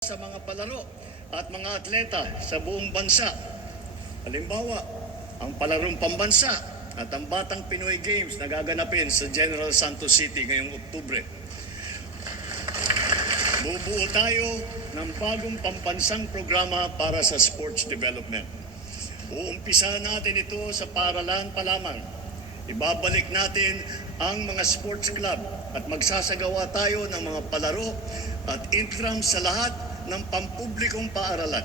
sa mga palaro at mga atleta sa buong bansa. Halimbawa, ang palarong pambansa at ang Batang Pinoy Games na gaganapin sa General Santos City ngayong Oktubre. Bubuo tayo ng bagong pambansang programa para sa sports development. Uumpisa natin ito sa paaralan pa lamang. Ibabalik natin ang mga sports club at magsasagawa tayo ng mga palaro at intrams sa lahat ng pampublikong paaralan.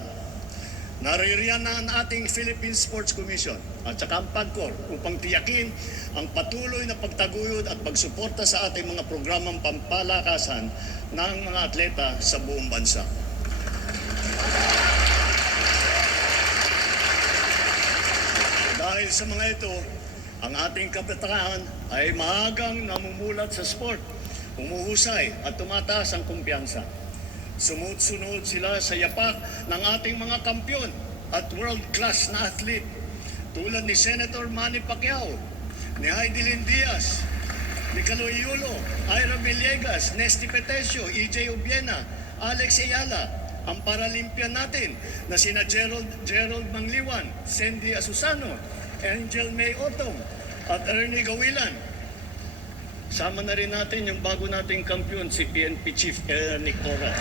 Naririyan na ang ating Philippine Sports Commission at saka ang PAGCOR upang tiyakin ang patuloy na pagtaguyod at pagsuporta sa ating mga programang pampalakasan ng mga atleta sa buong bansa. Dahil sa mga ito, ang ating kabataan ay maagang namumulat sa sport, umuhusay at tumataas ang kumpiyansa. Sumusunod sila sa yapak ng ating mga kampyon at world-class na athlete tulad ni Senator Manny Pacquiao, ni Heidelin Diaz, ni Caloy Yulo, Ira Villegas, Nesty Petesio, EJ Obiena, Alex Ayala, ang Paralympian natin na sina Gerald Mangliwan, Cindy Asusano, Angel May Otong at Ernie Gawilan. Sama na rin natin yung bago nating kampiyon, si PNP Chief Nick Torres.